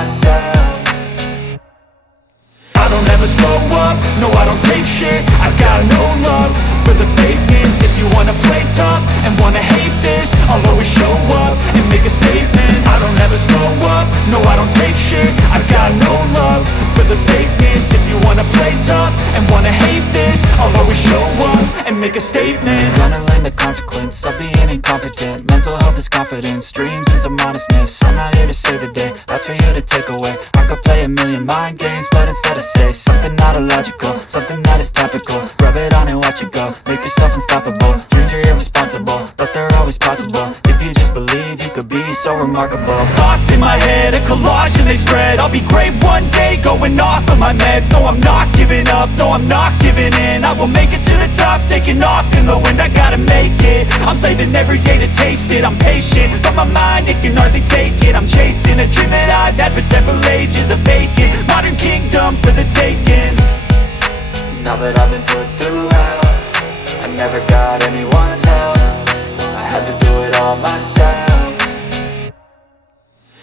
myself. I don't ever slow up, no I don't take shit. I got no love for the fakeness. If you wanna play tough and wanna hate this, I'll always show up and make a statement. I don't ever slow up, no I don't take shit. I got no love for the fakeness. If you wanna play tough and wanna hate this, I'll always show up and make a statement. Gonna learn the consequence of being incompetent. Mental health is confidence, dreams into modestness. I'm not here to save the day, that's for you to take away. I could play a million mind games, but instead I say something not illogical, something that is topical. Rub it on and watch it go, make yourself unstoppable. Dreams are irresponsible, but they're always possible. If you just believe, you could be so remarkable. Thoughts in my head, a collage and they spread. I'll be great one day, going off of my meds. No, I'm not giving up, no, I'm not giving in. I will make it to the top, taking off in the wind. I gotta make it, I'm saving every day to taste it. I'm patient, but my mind, it can hardly take it. I'm chasing a dream that I've had for several ages. A vacant, modern kingdom for the taking. Now that I've been put through hell, I never got anyone's help. I had to do it all myself.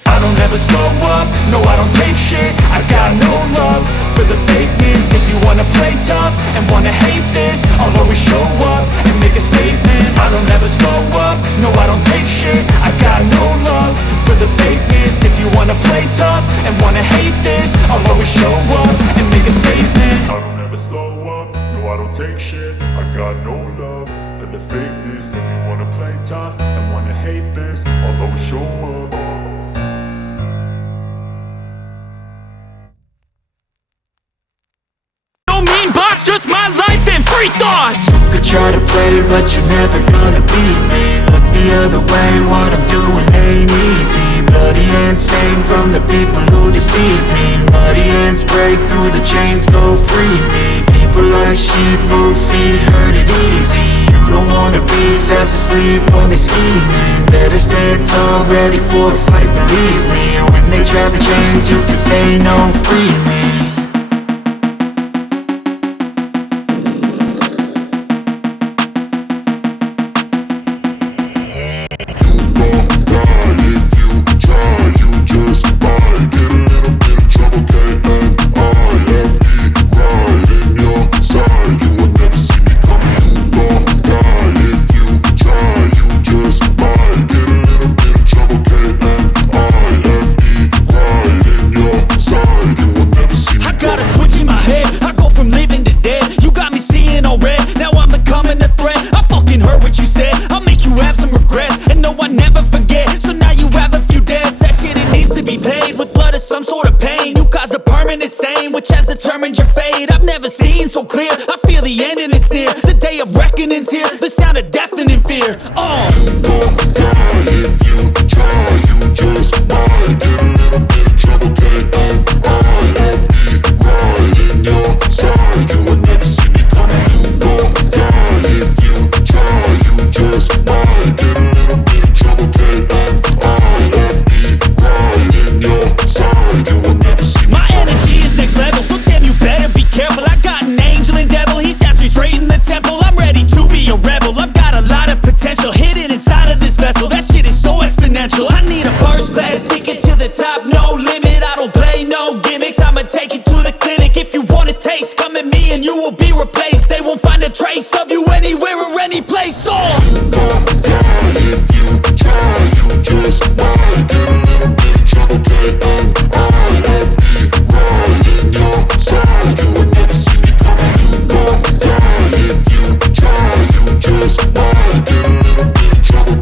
I don't ever slow up, no I don't take shit. I got no love for the fakeness. If you wanna play tough and wanna hate this, I'll always show up and make a statement. I don't ever slow up, no I don't take shit. I got no love for the fakeness. If you wanna play tough and wanna hate this, I'll always show up and make a statement. I don't ever slow up, no I don't take shit. I got no love for the fakeness. If you wanna play tough and wanna hate this, I'll always show up. No mean boss, just my life and free thoughts. You could try to play, but you're never gonna beat me. Look the other way, what I'm doing ain't easy. Bloody hands stained from the people who deceive me. Muddy hands break through the chains, go free me. People like sheep move feet, hurt it easy. You don't wanna be fast asleep when they scheming. Better stand tall, ready for a fight, believe me. And when they try the chains, you can say no, free me. Which has determined your fate. I've never seen so clear. I feel the end and it's near. The day of reckoning's here. The sound of deafening fear. You gon' die if you try. You just might get a little bit of trouble, and I-F-E right in your side. You will never see me coming. You gon' die if you try. You just might get a little bit of trouble, and I-F-E right in your side. You will never see me. My energy is next level, so damn you better be careful. I got an angel and devil, he stabs me straight in the temple. I'm ready to be a rebel, I've got a lot of potential hidden inside of this vessel. That shit is so exponential. I need a first class ticket to the top, no limit. I don't play no gimmicks, I'ma take you to the clinic. If you want a taste, come at me and you will be replaced. They won't find a trace of you anywhere or any place. You gon' die if you try. You just might get a little bit of trouble, and I-F-E right in your side. You will never see me coming. You gon' die if you try. You just might get a little bit of trouble,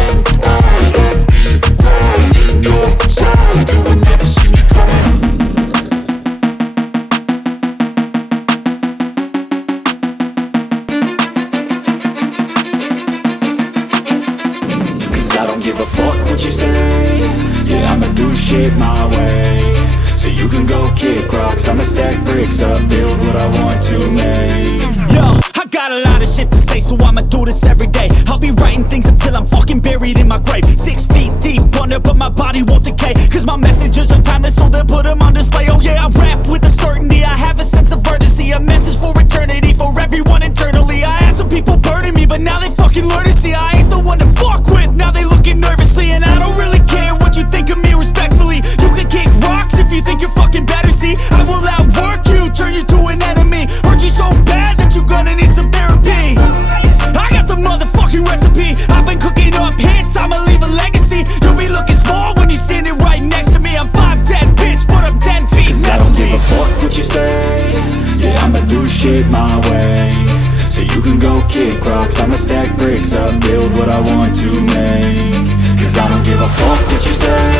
and I-F-E right in your side. You will never see me coming. I don't give a fuck what you say. Yeah, I'ma do shit my way. So you can go kick rocks, I'ma stack bricks up, build what I want to make. Yo, I got a lot of shit to say, so I'ma do this every day. I'll be writing things until I'm fucking buried in my grave. 6 feet deep under, but my body won't decay. Cause my messages are timeless, so they'll put them on display. Oh yeah, I rap with a certainty, I have a sense of urgency. A message for eternity, for everyone internally. I had some people burning me, but now they fucking learn to see I ain't the one to fuck with. Now they looking nervously, and I don't really care what you think of me respectfully. You can kick rocks shit my way. So you can go kick rocks, I'ma stack bricks up, build what I want to make. Cause I don't give a fuck what you say.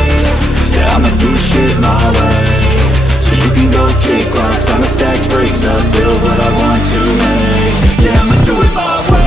Yeah, I'ma do shit my way. So you can go kick rocks, I'ma stack bricks up, build what I want to make. Yeah, I'ma do it my way.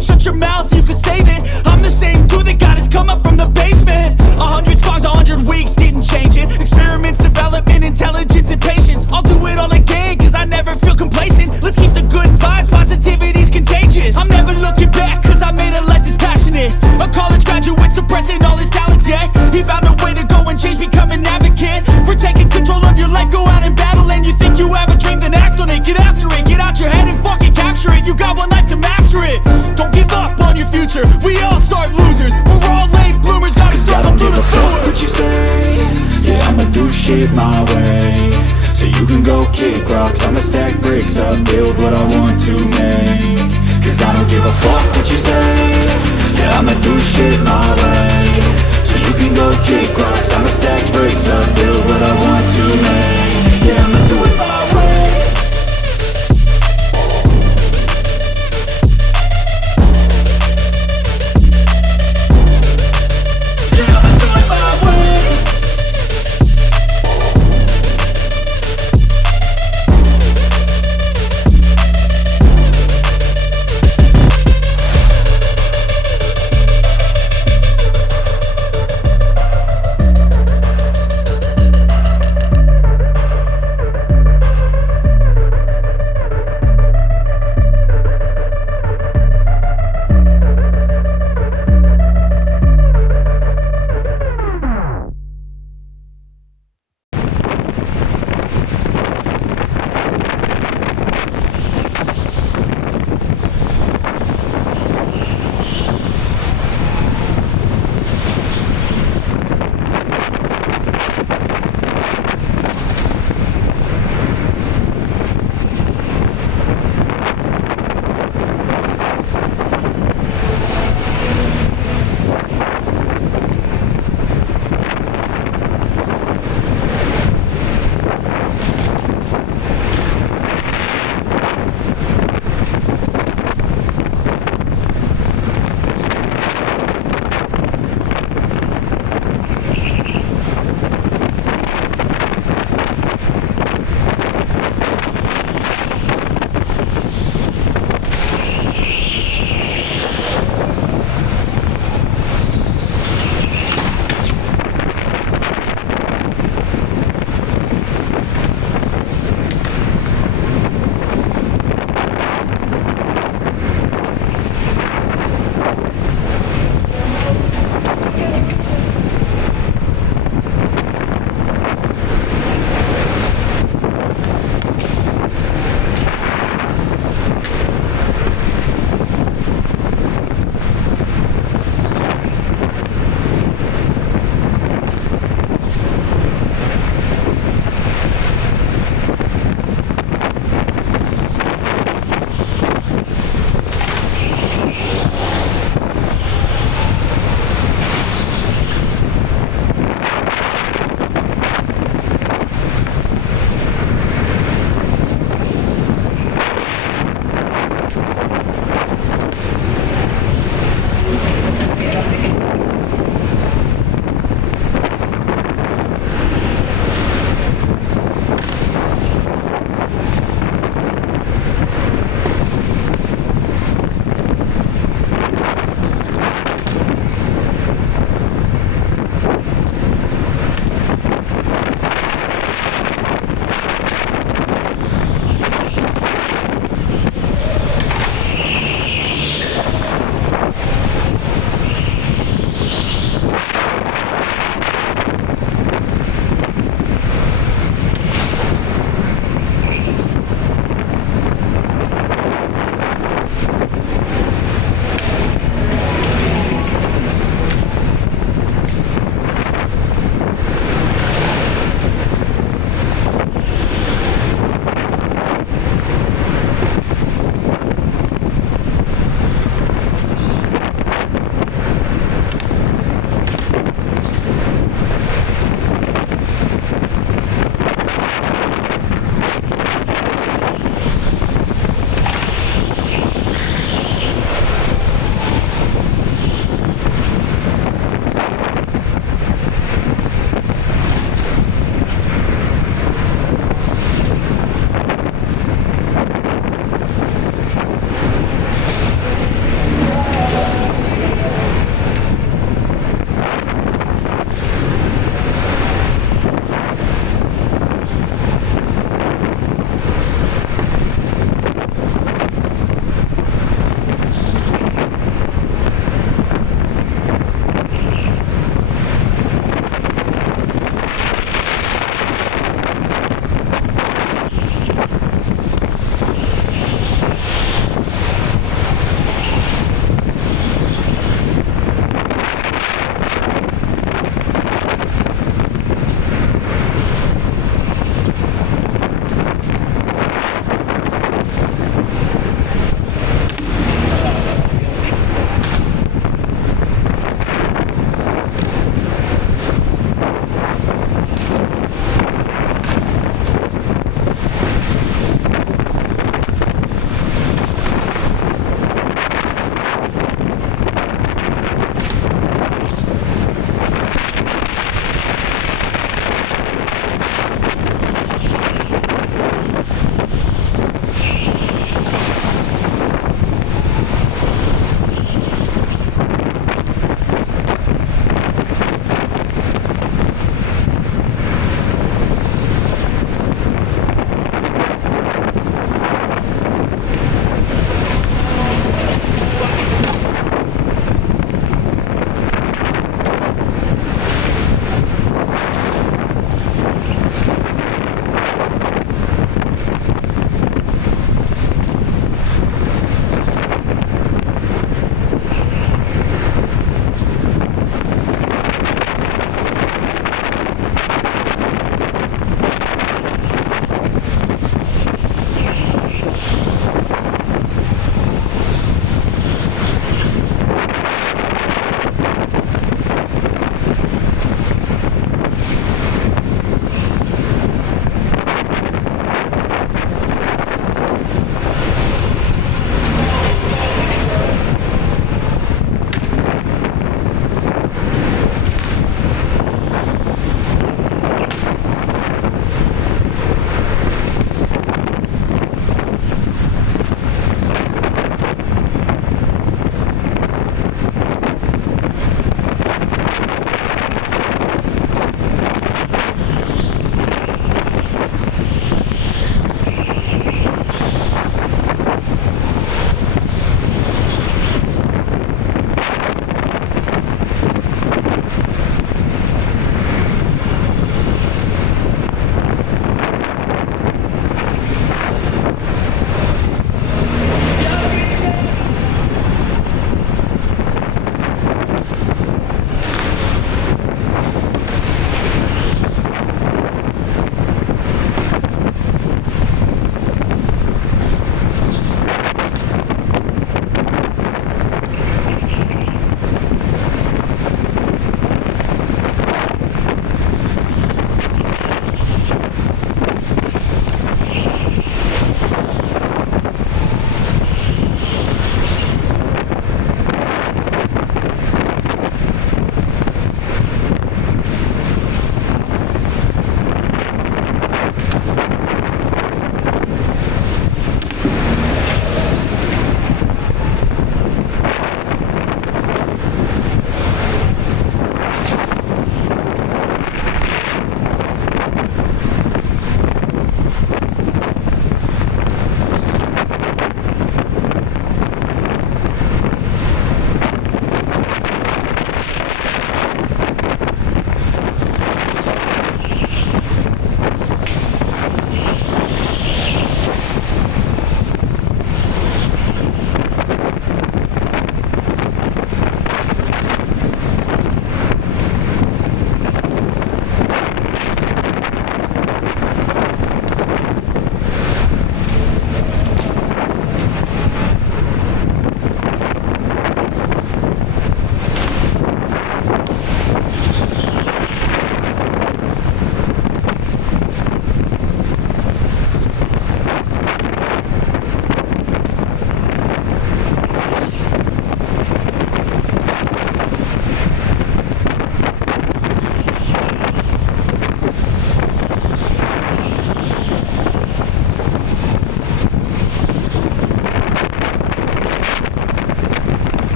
Shut your mouth, you can save it. I'm the same dude that got his come up from the basement. 100 songs, 100 weeks, didn't change it. Experiments, development, intelligence, and patience. I'll do it all again, cause I never feel complacent. Let's keep the good vibes, positivity's contagious. I'm never looking back, cause I made a life that's passionate. A college graduate suppressing all his talents, yeah. He found a way to go and change, become an advocate. For taking control of your life, go out and battle. And you think you have a dream, then act on it. Get after it, get out your head and fucking capture it. You got one life to master it. Don't give up on your future, we all start losers. We're all late bloomers, gotta struggle through the sewer. What you say? Yeah, I'ma do shit my way. So you can go kick rocks, I'ma stack bricks up, build what I want to make. Cause I don't give a fuck what you say. Yeah, I'ma do shit my way. So you can go kick rocks, I'ma stack bricks up, build what I want to make. Yeah, I'ma do it